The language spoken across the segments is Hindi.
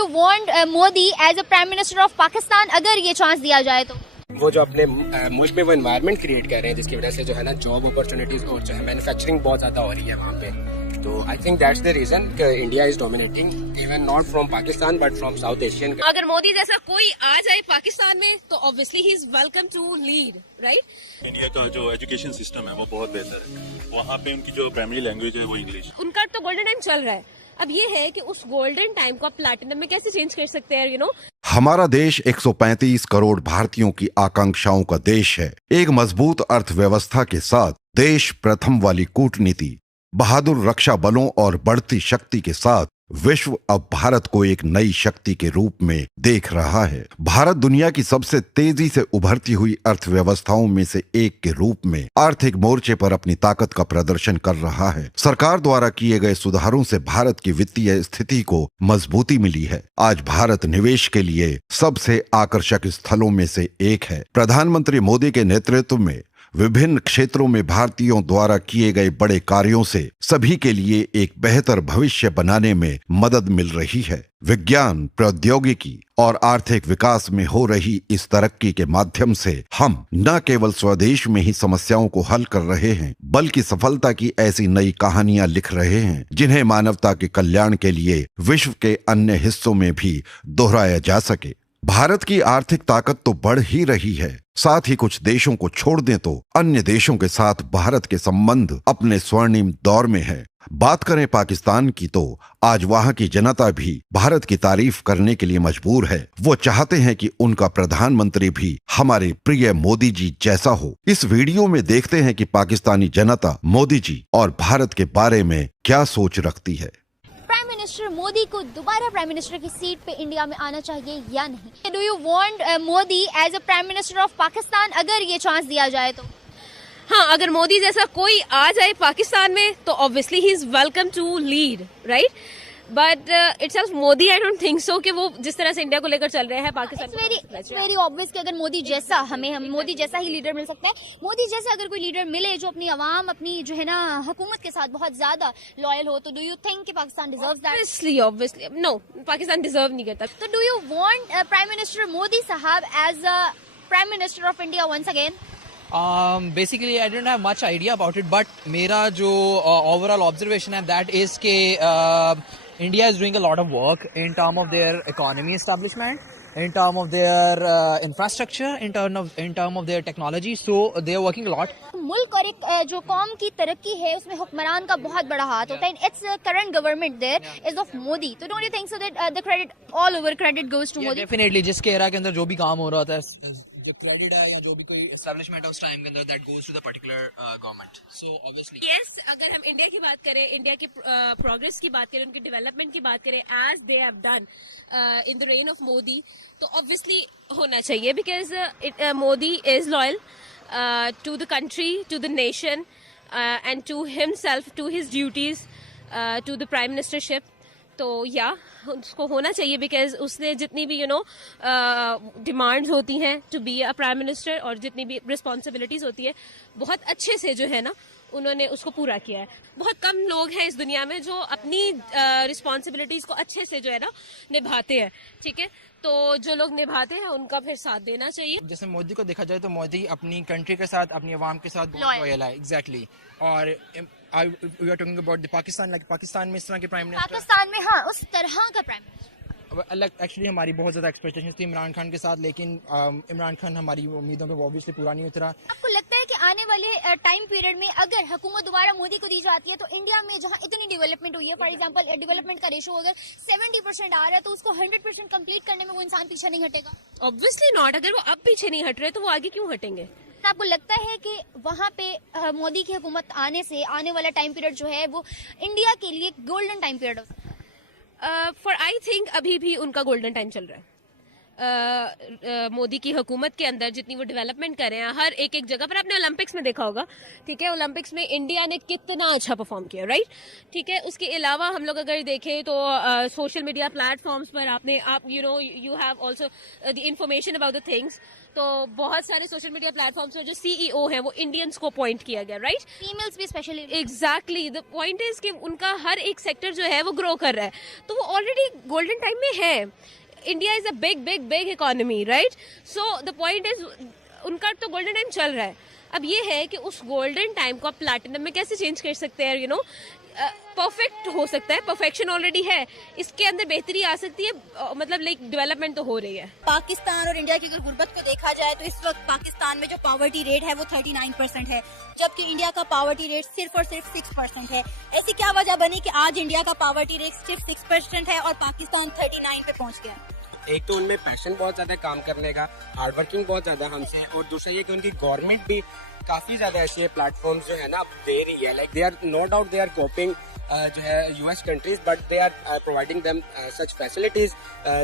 you want Modi as a Prime Minister of Pakistan अगर ये चांस दिया जाए तो? वो जो अपने मुल्क में वो एनवायरनमेंट क्रिएट कर रहे हैं जिसकी वजह से जो है ना जॉब अपॉर्चुनिटीज और जो है मैन्युफैक्चरिंग बहुत ज्यादा हो रही है वहाँ पे। तो I think that's the reason India is dominating even not from Pakistan but from South Asian. अगर मोदी जैसा कोई आ जाए पाकिस्तान में तो obviously he is welcome to lead, right. India का जो एजुकेशन सिस्टम है वो बहुत बेहतर है। वहाँ पे उनकी जो प्राइमरी लैंग्वेज है वो इंग्लिश। उनका तो गोल्डन टाइम चल रहा है। अब ये है कि उस गोल्डन टाइम को आप प्लैटिनम में कैसे चेंज कर सकते हैं, यू नो। हमारा देश 135 करोड़ भारतीयों की आकांक्षाओं का देश है। एक मजबूत अर्थव्यवस्था के साथ देश प्रथम वाली कूटनीति, बहादुर रक्षा बलों और बढ़ती शक्ति के साथ विश्व अब भारत को एक नई शक्ति के रूप में देख रहा है। भारत दुनिया की सबसे तेजी से उभरती हुई अर्थव्यवस्थाओं में से एक के रूप में आर्थिक मोर्चे पर अपनी ताकत का प्रदर्शन कर रहा है। सरकार द्वारा किए गए सुधारों से भारत की वित्तीय स्थिति को मजबूती मिली है। आज भारत निवेश के लिए सबसे आकर्षक स्थलों में से एक है। प्रधानमंत्री मोदी के नेतृत्व में विभिन्न क्षेत्रों में भारतीयों द्वारा किए गए बड़े कार्यों से सभी के लिए एक बेहतर भविष्य बनाने में मदद मिल रही है। विज्ञान, प्रौद्योगिकी और आर्थिक विकास में हो रही इस तरक्की के माध्यम से हम न केवल स्वदेश में ही समस्याओं को हल कर रहे हैं बल्कि सफलता की ऐसी नई कहानियां लिख रहे हैं जिन्हें मानवता के कल्याण के लिए विश्व के अन्य हिस्सों में भी दोहराया जा सके। भारत की आर्थिक ताकत तो बढ़ ही रही है, साथ ही कुछ देशों को छोड़ दें तो अन्य देशों के साथ भारत के संबंध अपने स्वर्णिम दौर में है। बात करें पाकिस्तान की तो आज वहां की जनता भी भारत की तारीफ करने के लिए मजबूर है। वो चाहते हैं कि उनका प्रधानमंत्री भी हमारे प्रिय मोदी जी जैसा हो। इस वीडियो में देखते हैं कि पाकिस्तानी जनता मोदी जी और भारत के बारे में क्या सोच रखती है। प्राइम मिनिस्टर मोदी को दोबारा प्राइम मिनिस्टर की सीट पे इंडिया में आना चाहिए या नहीं? Do you want Modi as a prime minister of Pakistan अगर ये चांस दिया जाए तो? हाँ, अगर मोदी जैसा कोई आ जाए पाकिस्तान में तो obviously he is welcome to lead, right. But it's Modi, I don't think so कि वो जिस तरह से इंडिया को लेकर चल रहे हैं पाकिस्तान। इट्स वेरी ऑब्वियस कि अगर मोदी जैसा हम मोदी जैसा ही लीडर मिल सकता है। मोदी जैसा अगर कोई लीडर मिले जो अपनी आवाम, अपनी जो है ना हुकूमत के साथ बहुत ज्यादा लॉयल हो तो डू यू थिंक कि Pakistan deserves that? Obviously no, Pakistan deserve नहीं करता। तो do you want prime minister Modi sahab as a prime minister of India once again? Basically, I don't have much idea about it, but मेरा जो overall observation है that is कि India is doing a lot of work in terms of their economy establishment, in terms of their infrastructure, in terms of their technology. So they are working a lot. मुल्क और एक जो कौम की तरक्की है उसमें हुक्मरान का बहुत बड़ा हाथ होता है। Its current government there is of Modi. So don't you think so that the credit all over credit goes to Modi? Definitely, जिस एरा के अंदर जो भी काम हो रहा था, जो क्रेडिट है या जो भी कोई एस्टैब्लिशमेंट है उस टाइम के अंदर, that goes to the particular government. So obviously yes, अगर हम इंडिया की बात करें, इंडिया के प्रोग्रेस की बात करें, उनके डेवलपमेंट की बात करें as they have done in the reign of Modi, तो ऑब्वियसली होना चाहिए because Modi is loyal to the country, to the nation, and to himself, to his duties, to the prime ministership. तो या उसको होना चाहिए बिकॉज उसने जितनी भी डिमांड्स होती हैं to be a prime minister और जितनी भी रिस्पॉन्सिबिलिटीज होती है बहुत अच्छे से जो है ना उन्होंने उसको पूरा किया है। बहुत कम लोग हैं इस दुनिया में जो अपनी रिस्पॉन्सिबिलिटीज को अच्छे से जो है ना निभाते हैं, ठीक है। तो जो लोग निभाते हैं उनका फिर साथ देना चाहिए। जैसे मोदी को देखा जाए तो मोदी अपनी कंट्री के साथ, अपनी आवाम के साथ बहुत लॉयल है। एग्जैक्टली। और we are talking about Pakistan, like Pakistan में इस तरह के प्राइम मिनिस्टर, पाकिस्तान में हाँ उस तरह का प्राइम मिनिस्टर अलग। एक्चुअली हमारी बहुत ज्यादा एक्सपेक्टेशन थी इमरान खान के साथ, लेकिन इमरान खान हमारी उम्मीदों पे ऑब्वियसली पूरा नहीं उतरा। आपको लगता है कि आने वाले टाइम पीरियड में अगर हुकूमत दोबारा मोदी को दी जाती है तो इंडिया में जहां इतनी डेवलपमेंट हुई है, फॉर एग्जांपल डेवलपमेंट का रेशो अगर 70% आ रहा है तो उसको 100% कंप्लीट करने में वो इंसान पीछे नहीं हटेगा? Obviously not. अगर वो अब पीछे नहीं हट रहे तो वो आगे क्यों हटेंगे? आपको लगता है कि वहां पे मोदी की हुकूमत आने से आने वाला टाइम पीरियड जो है वो इंडिया के लिए गोल्डन टाइम पीरियड हो? फॉर आई थिंक अभी भी उनका गोल्डन टाइम चल रहा है। मोदी की हुकूमत के अंदर जितनी वो डेवलपमेंट कर रहे हैं हर एक एक जगह पर, आपने ओलंपिक्स में देखा होगा, ठीक है, ओलंपिक्स में इंडिया ने कितना अच्छा परफॉर्म किया, राइट, ठीक है। उसके अलावा हम लोग अगर देखें तो सोशल मीडिया प्लेटफॉर्म्स पर आप you have also the information about the things, तो बहुत सारे सोशल मीडिया प्लेटफॉर्म्स पर जो सीईओ हैं वो इंडियंस को अपॉइंट किया गया, राइट, फीमेल्स भी specially. Exactly, the point is कि उनका हर एक सेक्टर जो है वो ग्रो कर रहा है, तो वो ऑलरेडी गोल्डन टाइम में है। India is a big big big economy, right, so the point is उनका तो गोल्डन टाइम चल रहा है। अब ये है कि उस गोल्डन टाइम को आप प्लैटिनम में कैसे चेंज कर सकते हैं, परफेक्ट हो सकता है, परफेक्शन ऑलरेडी है, इसके अंदर बेहतरी आ सकती है, मतलब लाइक डेवलपमेंट तो हो रही है। पाकिस्तान और इंडिया की अगर गुर्बत को देखा जाए तो इस वक्त पाकिस्तान में जो पॉवर्टी रेट है वो 39% है, जबकि इंडिया का पॉवर्टी रेट सिर्फ और सिर्फ 6% है। ऐसी क्या वजह बनी कि आज इंडिया का पॉवर्टी रेट सिर्फ 6% है और पाकिस्तान 39 पे पहुंच गया? एक तो उनमें पैशन बहुत ज्यादा है काम करने का, हार्डवर्किंग बहुत ज्यादा हमसे, और दूसरा ये कि उनकी गवर्नमेंट भी काफी ज्यादा ऐसे प्लेटफॉर्म्स जो है ना दे रही है, like they are no doubt they are copying जो है US countries, but they are providing them such facilities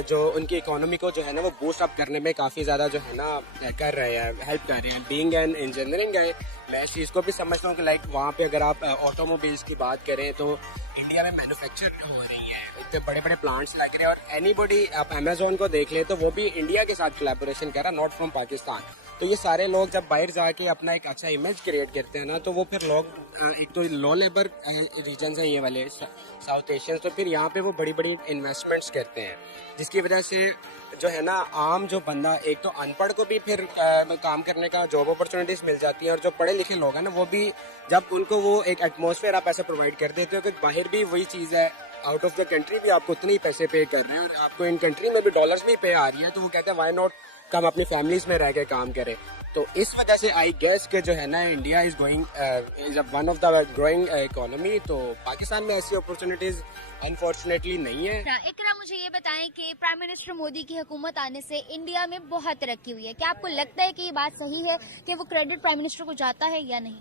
जो उनकी इकोनॉमी को जो है ना वो बूस्ट अप करने में काफी ज्यादा जो है ना कर रहे हैं, हेल्प कर रहे हैं। बीइंग एन इंजीनियरिंग गाय, मैं इस चीज को भी समझता हूँ कि लाइक वहाँ पे अगर आप ऑटोमोबाइल्स की बात करें तो इंडिया में मैन्युफैक्चर हो रही है, इतने बड़े बड़े प्लांट्स लग रहे हैं, और एनीबॉडी आप अमेजोन को देख ले तो वो भी इंडिया के साथ कोलैबोरेशन कर रहा है, नॉट फ्रॉम पाकिस्तान। तो ये सारे लोग जब बाहर जाके अपना एक अच्छा इमेज क्रिएट करते हैं ना, तो वो फिर लोग एक तो लो लेबर रीजन है ये वाले साउथ एशियन, तो फिर यहाँ पे वो बड़ी बड़ी इन्वेस्टमेंट्स करते हैं, जिसकी वजह से जो है ना आम जो बंदा, एक तो अनपढ़ को भी फिर काम करने का जॉब अपॉर्चुनिटीज मिल जाती हैं, और जो पढ़े लिखे लोग हैं ना वो भी जब उनको वो एक एटमॉस्फेयर आप ऐसा प्रोवाइड कर देते हो कि बाहर भी वही चीज़ है, आउट ऑफ द कंट्री भी आपको उतने ही पैसे पे कर रहे हैं और आपको इन कंट्री में भी डॉलर्स में पे आ रही है, तो वो कहते हैं वाई नॉट कम अपनी फैमिलीज में रह के काम करें। तो इस वजह से आई गेस के जो है ना India is going is one of the growing economy, तो पाकिस्तान में ऐसी अपॉर्चुनिटीज अनफॉर्चुनेटली नहीं है। इकरा, मुझे ये बताएं कि प्राइम मिनिस्टर मोदी की हुकूमत आने से इंडिया में बहुत तरक्की हुई है, क्या आपको लगता है कि ये बात सही है कि वो क्रेडिट प्राइम मिनिस्टर को जाता है या नहीं?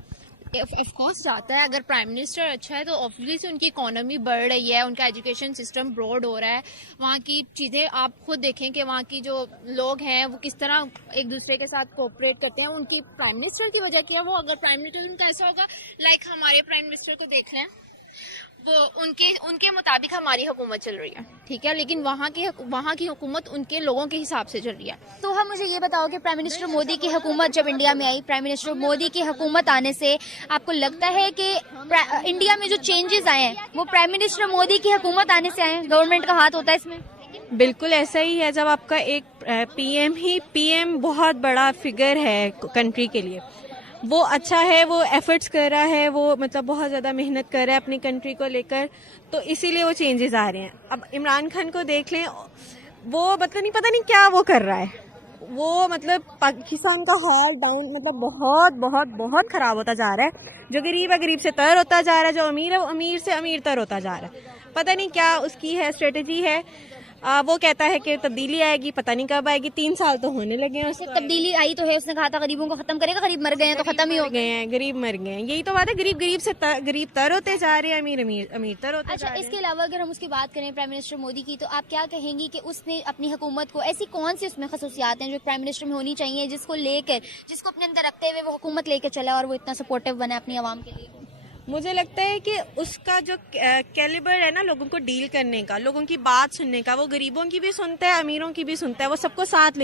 ऑफ कोर्स जाता है। अगर प्राइम मिनिस्टर अच्छा है तो ऑब्वियसली उनकी इकोनॉमी बढ़ रही है, उनका एजुकेशन सिस्टम ब्रॉड हो रहा है, वहाँ की चीज़ें आप खुद देखें कि वहाँ की जो लोग हैं वो किस तरह एक दूसरे के साथ कोऑपरेट करते हैं, उनकी प्राइम मिनिस्टर की वजह क्या है। वो अगर प्राइम मिनिस्टर उनका ऐसा होगा लाइक हमारे प्राइम मिनिस्टर को देख लें, वो उनके मुताबिक हमारी हुकूमत चल रही है, ठीक है, लेकिन वहाँ की हुकूमत उनके लोगों के हिसाब से चल रही है। तो हम मुझे ये बताओ कि प्राइम मिनिस्टर मोदी की हुकूमत जब इंडिया में आई, प्राइम मिनिस्टर मोदी की हुकूमत आने से आपको लगता है कि इंडिया में जो चेंजेस आए हैं वो प्राइम मिनिस्टर मोदी की हुकूमत आने से आए? गवर्नमेंट का हाथ होता है इसमें? बिल्कुल ऐसा ही है। जब आपका एक पीएम बहुत बड़ा फिगर है कंट्री के लिए, वो अच्छा है, वो एफर्ट्स कर रहा है, वो मतलब बहुत ज़्यादा मेहनत कर रहा है अपनी कंट्री को लेकर, तो इसीलिए वो चेंजेस आ रहे हैं। अब इमरान खान को देख लें, वो मतलब पता नहीं क्या वो कर रहा है, वो मतलब पाकिस्तान का हाल डाउन मतलब बहुत बहुत बहुत ख़राब होता जा रहा है। जो गरीब है गरीब से तर होता जा रहा है, जो अमीर है वो अमीर से अमीर तर होता जा रहा है। पता नहीं क्या उसकी है स्ट्रेटजी है। वो कहता है कि तब्दीली आएगी, पता नहीं कब आएगी, 3 साल तो होने लगे हैं उसको। तब्दीली आई तो है, उसने कहा था गरीबों को खत्म करेगा, गरीब मर गए हैं तो खत्म ही हो गए हैं, गरीब मर गए हैं, यही तो बात है। गरीब तर होते जा रहे हैं, अमीर तर होते जा रहे हैं। इसके अलावा अगर हम उसकी बात करें प्राइम मिनिस्टर मोदी की, तो आप क्या कहेंगी कि उसने अपनी हुकूमत को ऐसी कौन सी उसमें खसूसियात हैं जो प्राइम मिनिस्टर में होनी चाहिए, जिसको अपने अंदर रखते हुए वो हुकूमत लेकर चला और वो इतना सपोर्टिव बना अपनी आवाम के लिए? मुझे लगता है कि उसका जो कैलिबर है ना लोगों को डील करने का, लोगों की बात सुनने का, वो गरीबों की भी सुनता है, अमीरों की भी सुनता है, वो सबको साथ